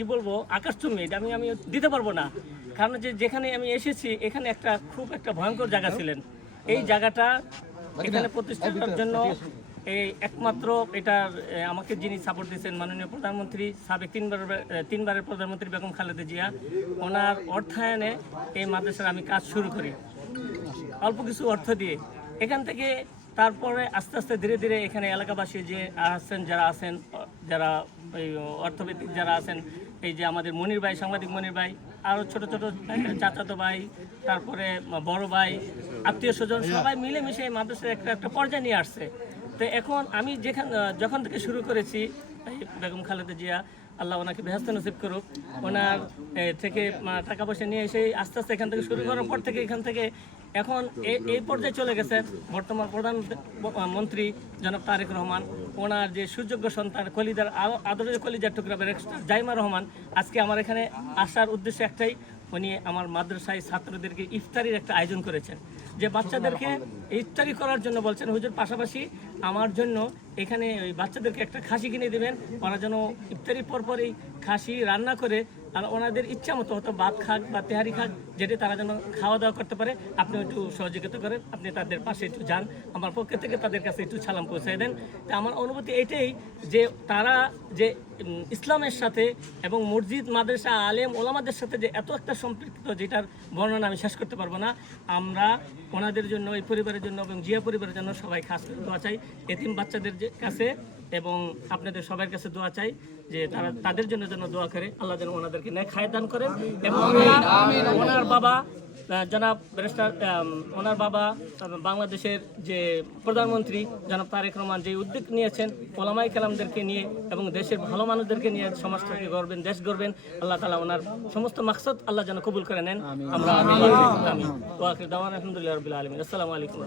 কি বলবো আকাশচুম্বী, এটা আমি দিতে পারবো না। কারণ যেখানে আমি এসেছি এখানে খুব একটা ভয়ঙ্কর জায়গা ছিলেন। এই জায়গাটা এখানে প্রতিষ্ঠা করার জন্য এই একমাত্র আমাকে যিনি সাপোর্ট দিয়েছেন মাননীয় প্রধানমন্ত্রী, সাবেক তিনবারের প্রধানমন্ত্রী বেগম খালেদা জিয়া, ওনার অর্থায়নে এই মাদ্রাসার আমি কাজ শুরু করি অল্প কিছু অর্থ দিয়ে। এখান থেকে তারপরে আস্তে আস্তে ধীরে ধীরে এখানে এলাকাবাসী যারা ওই অর্থনৈতিক যারা আছেন, এই যে আমাদের মনির ভাই, সাংবাদিক মনির ভাই, আরও ছোট ছোট চাচাতো ভাই, তারপরে বড় ভাই, আত্মীয় স্বজন সবাই মিলেমিশে এই মাদ্রাসার একটা পর্যায়ে নিয়ে আসছে। তো এখন আমি যখন থেকে শুরু করেছি, বেগম খালেদা জিয়া আল্লাহ ওনাকে বেহেশত নসিব করুক, ওনার থেকে টাকা পয়সা নিয়ে এসে আস্তে আস্তে এখান থেকে শুরু করার পর থেকে এখান থেকে এখন এই পর্যায়ে চলে গেছে বর্তমান প্রধানমন্ত্রী জনাব তারেক রহমান, ওনার যে সুযোগ্য সন্তান কলিজার আদরের কলিজার টুকরা ব্যারিস্টার জাইমা রহমান। আজকে আমার এখানে আসার উদ্দেশ্য একটাই, উনি আমার মাদ্রাসায় ছাত্রদেরকে ইফতারির একটা আয়োজন করেছেন, যে বাচ্চাদেরকে ইফতারি করার জন্য বলছেন হুজুর, পাশাপাশি আমার জন্য এখানে ওই বাচ্চাদেরকে একটা খাসি কিনে দেবেন, ওরা যেন ইফতারির পরপরই খাসি রান্না করে আর ওনাদের ইচ্ছা মতো হয়তো ভাত খাক বা তেহারি খাক, যেটা তারা যেন খাওয়া দাওয়া করতে পারে। আপনি একটু সহযোগিতা করেন, আপনি তাদের পাশে একটু যান, আমার পক্ষ থেকে তাদের কাছে একটু সালাম পৌঁছে দেন। তা আমার অনুভূতি এটাই যে তারা যে ইসলামের সাথে এবং মসজিদ মাদ্রাসা আলেম ওলামাদের সাথে যে এত একটা সম্পৃক্ত, যেটার বর্ণনা আমি শেষ করতে পারবো না। আমরা ওনাদের জন্য, এই পরিবারের জন্য এবং জিয়া পরিবারের জন্য সবাই খাস করে দোয়া চাই এতিম বাচ্চাদের কাছে, এবং আপনাদের সবার কাছে দোয়া চাই যে তাদের জন্য যেন দোয়া করে আল্লাহ যেন ওনাদেরকে নেক হায়াত দান করেন। এবং ওনার বাবা জনাব ব্যারিস্টার, ওনার বাবা বাংলাদেশের যে প্রধানমন্ত্রী জনাব তারেক রহমান যে উদ্যোগ নিয়েছেন ওলামাই কেরামদেরকে নিয়ে এবং দেশের ভালো মানুষদেরকে নিয়ে সমাজটাকে গড়বেন, দেশ গড়বেন, আল্লাহ তাআলা ওনার সমস্ত মাকসাদ আল্লাহ যেন কবুল করে নেন। আমরা আলহামদুলিল্লাহ রাব্বিল আলামিন। আসসালামু আলাইকুম।